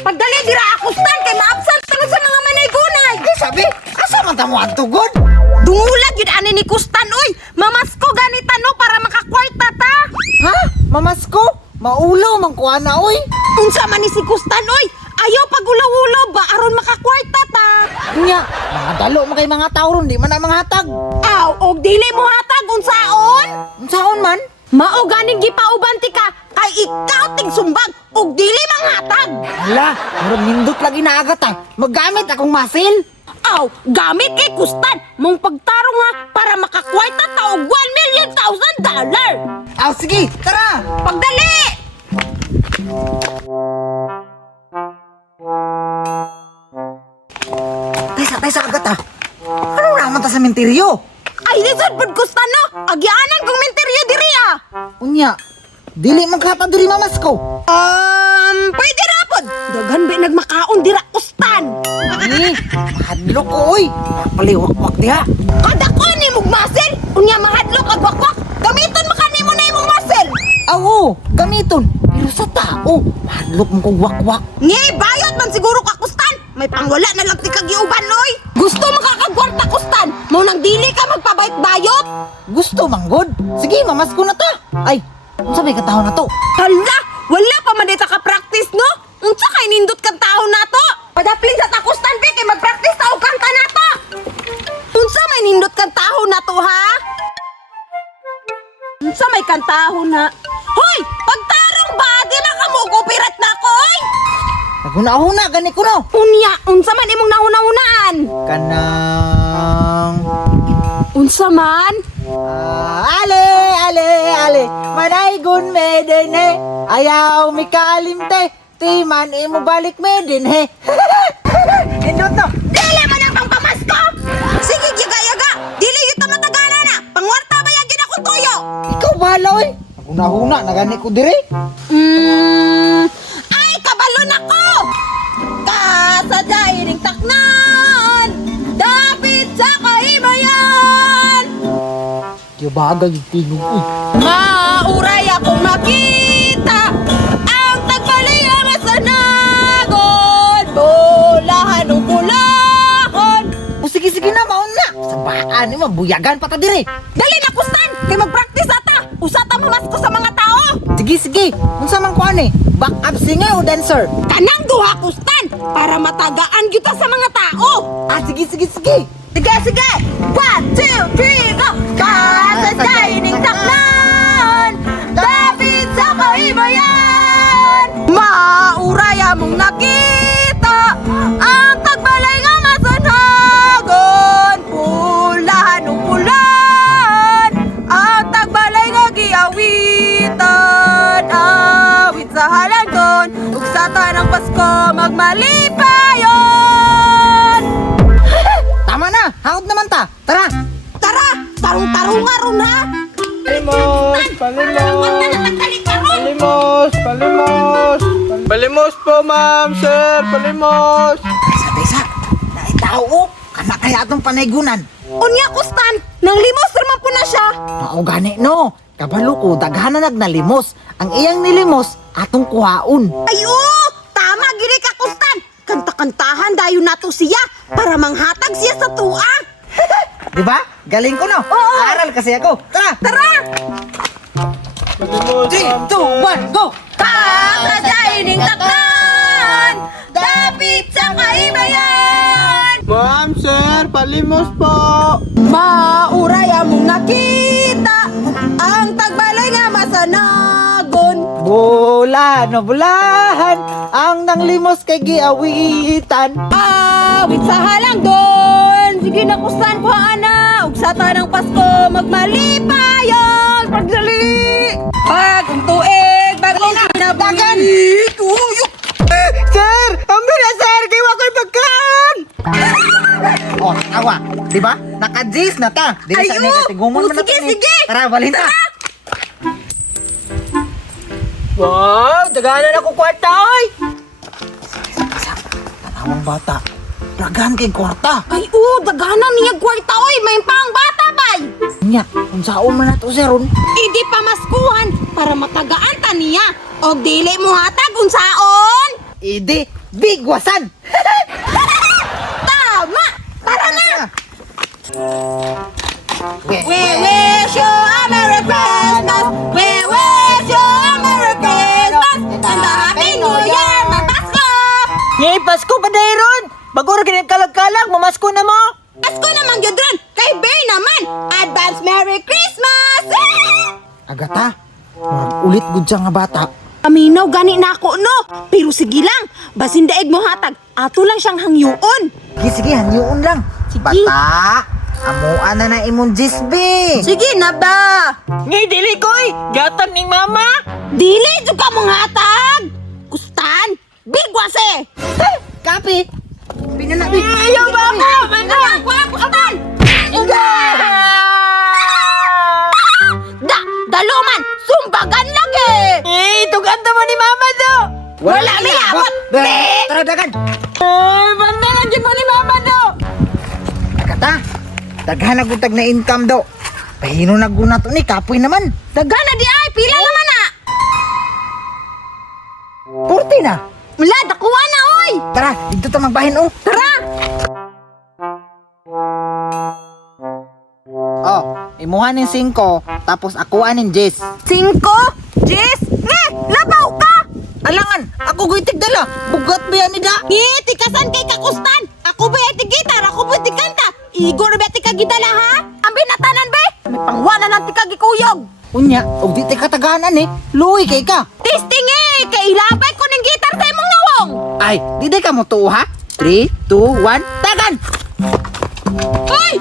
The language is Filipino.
Pagdali dira ako stan kay maabsent tulo sa mga manaygunay. Sabi, asa man ta mo antugod? Dungulag yun ani ni Kustan oy. Mamasko ganita no para makakwarta ta. Ha? Mamasko? Maulaw man ko ana oy. Unsa man ni si Kustan oy? Ayaw pagulaw-ulaw ba aron makakwarta ta. Nya, mga dalo mo kay mga tao ron, di man na mga hatag. Aw, og dili mo hatag unsaon? Unsaon man? Mao ganing gipaubanti ka kay ikaw tig sumbag og dili manghatag. Hala, murag nindot lagi na agat ah. Maggamit akong masil. Aw, gamit kay Kustan mong pagtarong nga para makakwarta ta og $1,000,000. Aw, sige, tara! Pagdali! Tay sa agat ah. Ano naman ta sa menteryo? Ay, lisod pud Kustan no. Agyaanan kong menteryo diri ah. Unya, dili man kata diri mamasko. Pwede ra pod. Daghan ba nagmakaon dira Kustan? Ani, mahadlok ko oy. Napaliwak-wak diha. Kada ko ni mong muscle. Unya mahadlok kag wakwak. Gamiton mo kanimo na imong muscle. Oo, gamiton. Pero sa tao, mahadlok mo kong wak-wak. Ngi, bayot man siguro ka Kustan. May pangwala na lang ti kagiuban oy. Gusto makakagwarta Kustan. Mo nang dili ka magpabayot-bayot. Gusto manggod? Sige, mamasko na ta. Ay, unsa may katahon na to? Hala, wala pa man dita ka practice no? Unsa kay nindot kang taon nato? Padaplin sa takustan be kay mag-practice ta og kanta nato. Unsa may nindot kang taon nato ha? Unsa may kantahon na? Hoy, pagtarong ba di man ka mo copyright na ko oy? Naguna-huna, gani ko no. Unya, unsa man imong nahuna-hunaan? Kanang... Unsa man? Ale, manaygon me din he. Ayaw mi kalimte, ti man imo balik me din he. Indot no. Dili man ang pangpamasko! Sige, yaga-yaga! Dili kita matagana na! Pangwarta ba yagin ako tuyo? Ikaw bahala oy. Naguna-huna, nagani ko diri. Ay, kabalo na ko! Kasadya iring taknan! Dapit sa kahimayan! Di bagay yung tingog uy. Mauray akong makita ang tagpalaya masanagon bulahan o bulahon. O sige na, maon na. Sa baan ni mabuyagan pa ta diri. Dali na Kustan! Kay mag-practice ata! Usata mamasko sa mga tao! Sige. Unsa man ko ani? Back up singer o dancer? Kanang duha Kustan! Para matagaan kita sa mga tao! Sige. Sige! 1, 2, 3, go! Kasadya ining taklan! Dapit sa kahimayan! Mauray among nakita ang tagbalay nga masanagon pulahan o pulan ang tagbalay nga giawitan awit sa halanggon ug sa tanang Pasko magmalipayon. Tama na, hangod naman ta. Tara. Tara, tarong-tarunga ron ha. Palimos po, ma'am, sir, palimos. Isa. Dahil tao o. Kana kaya atong panaygunan. Unya Kustan, nang limos naman po na siya. Mao gani no. Kabalo ko daghan na nagnalimos. Ang iyang nilimos atong kuhaon. Ayo, tama giri ka Kustan. Kanta-kantahan dayon nato siya para manghatag siya sa tuwa. Di ba? Galing ko no. Oo. Aral kasi ako. Tara. Tara! Palimos, 3, 2, 1, go. Kasadya ining taklan! Dapit sa kahimayan! ma'am, sir, palimos po. Mauray among nakita ang tagbalay nga masanagon. Bulahan ang nanglimos kay giawitan. Awit sa halangdon. Sige na Kustan ko ana. Ug sa tanang Pasko magmalipayon. Pagdali. Bagong tuig, bagong kinabuhi. Uyok. Sir, ambil na sir, kay wako'y pagkaan. Oh, awa, di ba? Naka-G's na ta. Di na sa Ayo. inyo tigumon Oh, man na sige, to, eh. sige. Tara, balhin ta. Wow, daganan ako kwarta, oy. Tanawang bata. Dagan kay kwarta. Ay, daganan niya kwarta oy. May pang bata bay. Nya, unsaon man nato sir ron? Idi pamaskuhan para matagaan ta niya. Og dili mo hatag unsaon. Idi, bigwasan. Tama! Tara na! We wish you a Merry Christmas! We wish you a Merry Christmas! And a Happy New Year, Mapasko! Yay, Pasko pa dayron. Bago rin kalag-kalag, mamasko na mo. Pasko naman yun ron! Kay Bear naman! Advance Merry Christmas! Agata, ulit gud siya nga bata. Aminaw gani na ako no! Pero sige lang, basin daig mo hatag, ato lang siyang hangyuon! Sige, hanyuon lang. Sige. Bata, amuan na na imong jisbi. Sige na ba? Ngay, dili koy. Gatag ning mama. Dili jud ka mong hatag! Kustan! Bigwase! Kapi. Pinanabi. Ayaw ba ako? Ayaw! Kustan! Daluman! Sumbagan lagi! Eh, tugan mo ni mama do. Wala may abot! Tara dagan. Ay, banda lang dyan mo ni mama do. Agata, daghan na gutag na income do. Pahino na guna to ni kapoy naman. Dagan na di ay! Pila naman na! 40 na. Wala, dakuha na oy! Tara, dito ta magbahin oh. Tara! Oh, imuha ning 5 tapos akuha ning 10. 5? Jess? Nge! Labaw ka! Alangan, ako guitig dala. Bugat ba yan ida? Nge! Tikasan kay kakustan! Ako ba yung gitar? Ako ba tikanta? Igor ba tikagidala ha? Ang binatanan ba? May pangwana ng tikagikuyog! Unya, og di tay kataganan eh. Luoy kay ka. Testing eh! Kailabay ko ng gitar sa imong nawong! Ay, di day ka mo tuo ha? 3, 2, 1, tagan! Hoy!